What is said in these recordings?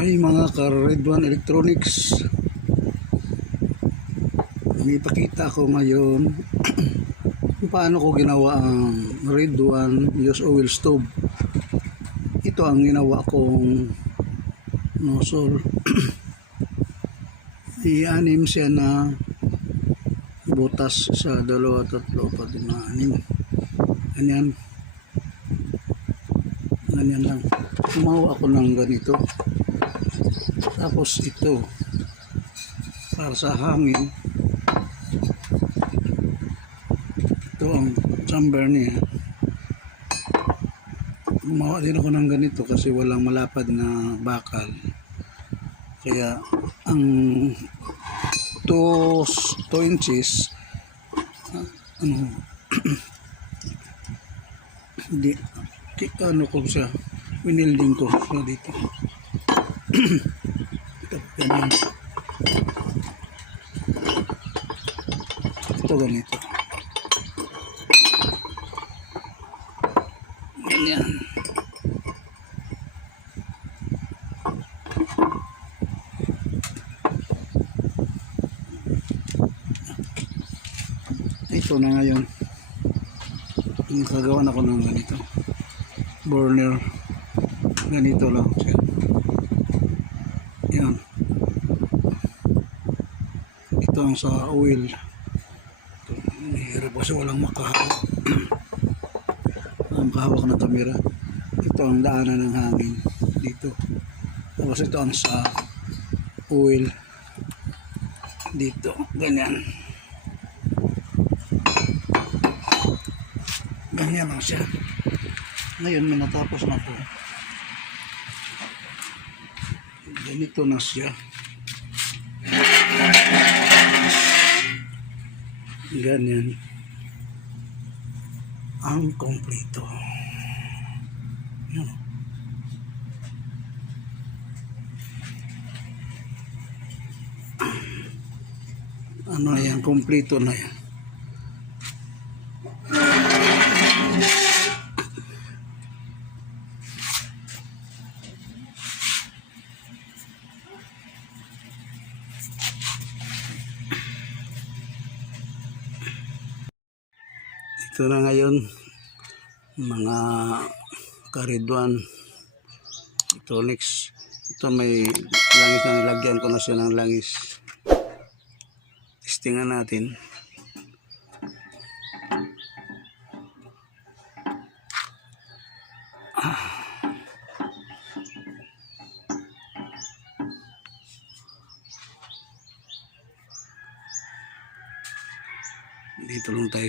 Ay mga ka-Red One Electronics. May ipakita ko ngayon paano ko ginawa ang Red One use oil stove. Ito ang ginawa kong nozzle. I-anim siya na butas sa dalawa, tatlo, pati na anim. Ganyan. Ganyan lang. Gumawa ako ng ganito tapos ito para sa hangin ito ang chamber niya. Gumawa din ako ng ganito kasi walang malapad na bakal. Kaya ang 2 2 inches ah, ano hindi ano ko siya winilding ko siya dito. ito ganyan. Ito ganito. Ganyan. Ito na ngayon. Nakagawa na ko ng ganito. Burner. Ganito lang siya yan ang sa oil. Ito, mahirap kasi walang makahawak. Ang kahawak na kamera ito ang daanan ng hangin dito. Tapos ito ang sa oil. Dito ganyan. Ganyan lang siya. Ngayon may natapos na po. Ganito na siya ganyan. Ang kompleto. Yan. ano yan? Kompleto na yan ito na ngayon mga karidwan electronics. Ito may langis na nilagyan ko na siya ng langis. Testingan natin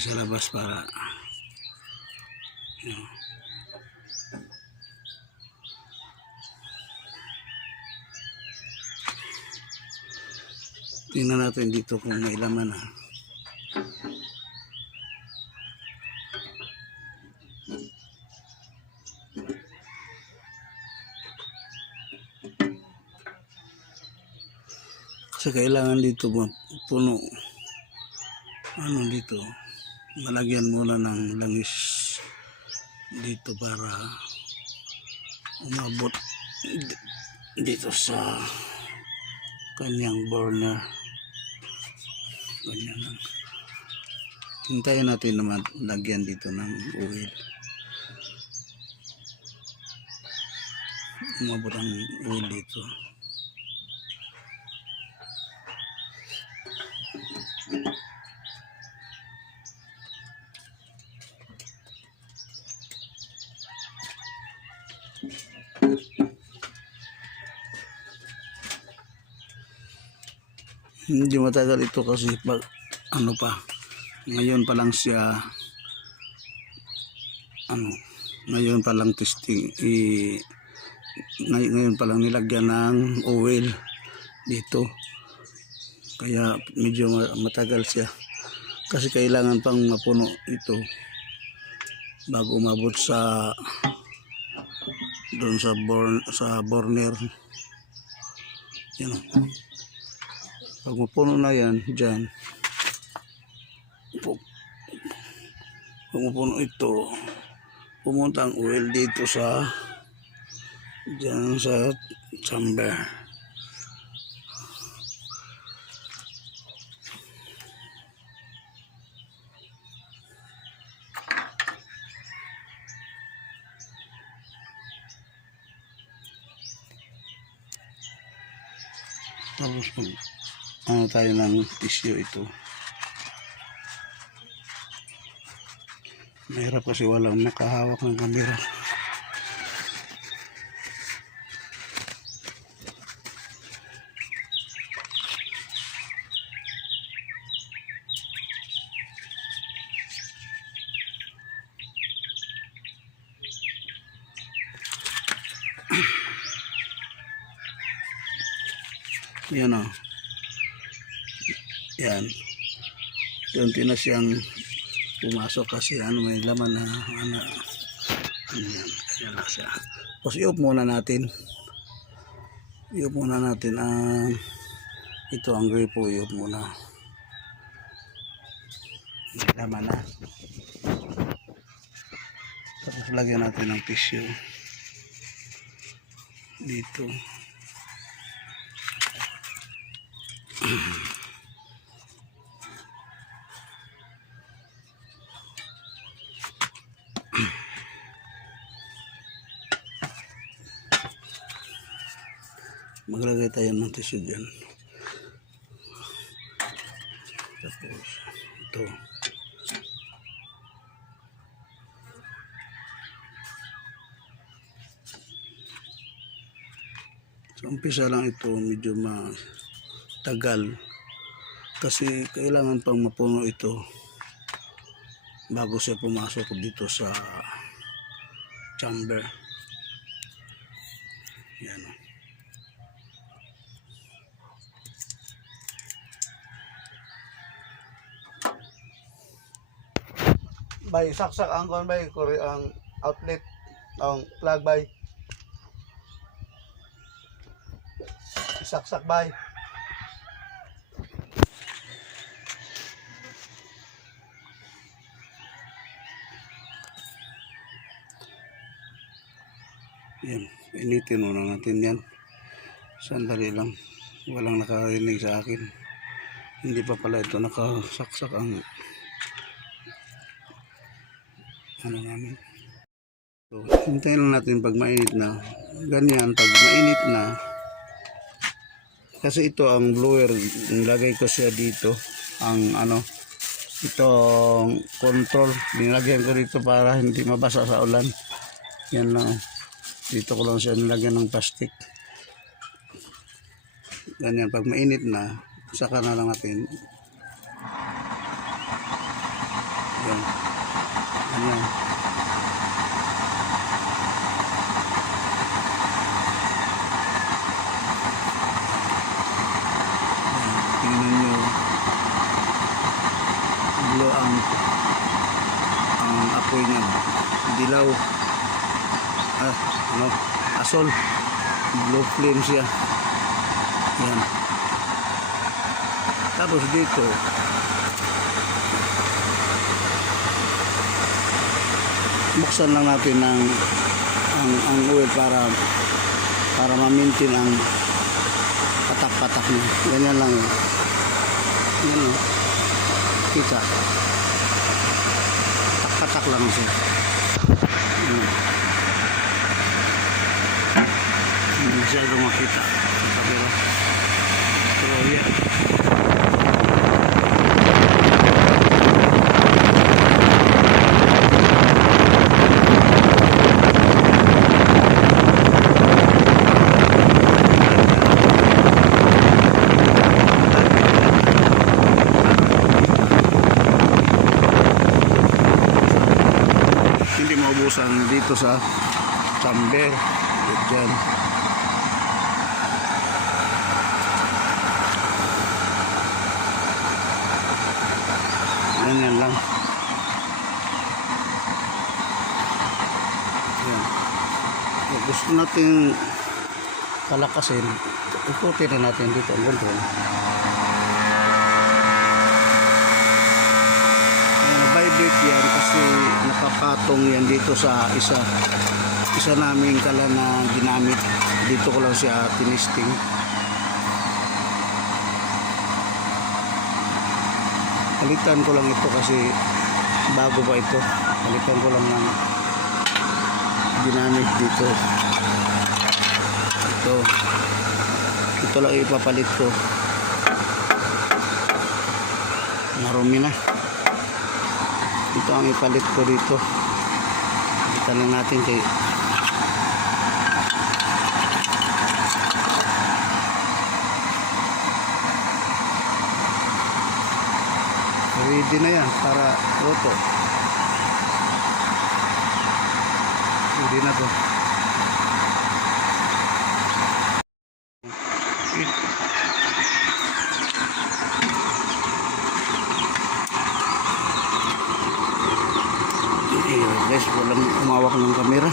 tayo sa labas para Yan. tingnan natin dito kung may laman ha kasi kailangan dito puno ano dito malagyan muna ng langis dito para umabot dito sa kanyang burner. Ganyan lang. Hintayin natin naman lagyan dito ng oil. Umabot ang oil dito Hindi matagal ito kasi pag ano pa. Ngayon pa lang siya ano ngayon pa lang testing i ngay- ngayon pa lang nilagyan ng oil dito. Kaya medyo ma- matagal siya. Kasi kailangan pang mapuno ito bago umabot sa doon sa born sa burner. Yan o. Pag mapuno na yan, dyan. Pag mapuno ito, pumunta ang oil dito sa dyan sa chamber. Tapos mag ano tayo ng tissue ito. Mahirap kasi walang nakahawak ng kamera. Yan o. Yan. Unti na siyang pumasok kasi ano may laman na ano, ano yan. Kaya lang siya. Tapos i-off muna natin. I-off muna natin ang ito ang gripo i-off muna. May laman na. Tapos lagyan natin ng tissue. Dito. Maglagay tayo ng tissue dyan. Tapos ito. So umpisa lang ito medyo matagal. Kasi kailangan pang mapuno ito bago siya pumasok dito sa chamber. Yan. o bay saksak ang kon bay kuri ang outlet ang plug bay. Saksak bay. Yan initin muna natin yan. Sandali lang walang nakarinig sa akin. Hindi pa pala ito nakasaksak ang ano namin. So, hintayin lang natin pag mainit na. Ganyan, pag mainit na, kasi ito ang blower, nilagay ko siya dito, ang ano, itong control, nilagyan ko dito para hindi mabasa sa ulan. Yan lang. Dito ko lang siya nilagyan ng plastic. Ganyan, pag mainit na, saka na lang natin. Yan. Ayan. Ayan, Tingnan nyo. Blow ang ang apoy niya. Dilaw. Ah, ano? Asol. Blue flame siya. Yan. Tapos dito, buksan lang natin ng ang, ang oil para para ma-maintain ang patak-patak niya. Ganyan lang yun. Yan o. Kita. Patak-patak lang siya. Yan. Hindi masyado makita. Sa kabila. Pero yan. hindi maubusan dito sa chamber dyan ganyan lang. Yan Kung gusto natin palakasin ikutin na natin dito ang control vibrate yan kasi nakapatong yan dito sa isa isa naming kala na ginamit dito ko lang siya tinisting. Palitan ko lang ito kasi bago pa ito. Palitan ko lang ng ginamit dito. Ito. Ito lang ipapalit ko. Marumi na. Ito ang ipalit ko dito. Palitan lang natin kay Ready na yan para luto. Ready na to. Eh, guys, walang umawak ng kamera.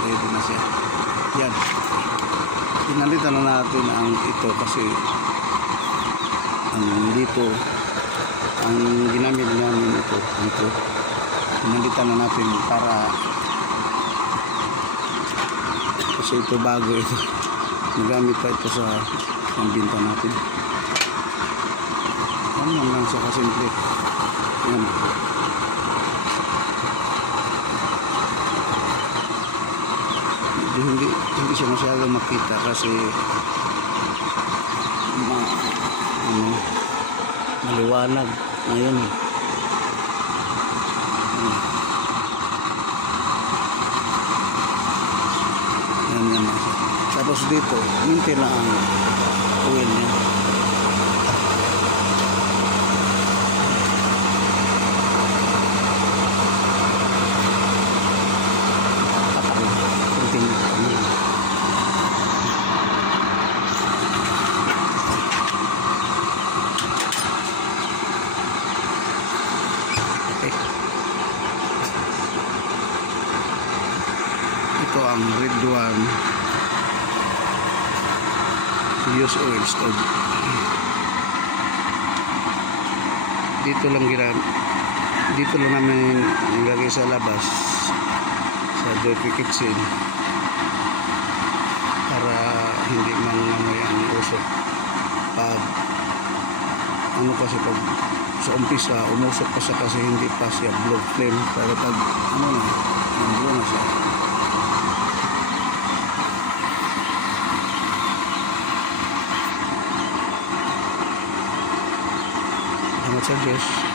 Ready na siya. Yan. Pinalitan na natin ang ito kasi ang dito ang ginamit namin ito dito pinalitan na natin para kasi ito bago ito nagamit pa ito sa pambinta natin ano lang siya kasimple yan Medyo hindi hindi siya masyado makita kasi ma, ano, maliwanag. Ngayon siya. tapos dito minti lang ang oil niya tatak lang kunting ano lang. Okay. Ito ang one. Use oil stove. Dito lang ginam dito lang namin nilagay sa labas sa dirty kitchen para hindi mangangamoy ang usok pag ano kasi pag sa umpisa umusok pa siya kasi hindi pa siya blow flame pero pag ano na blow na siya messages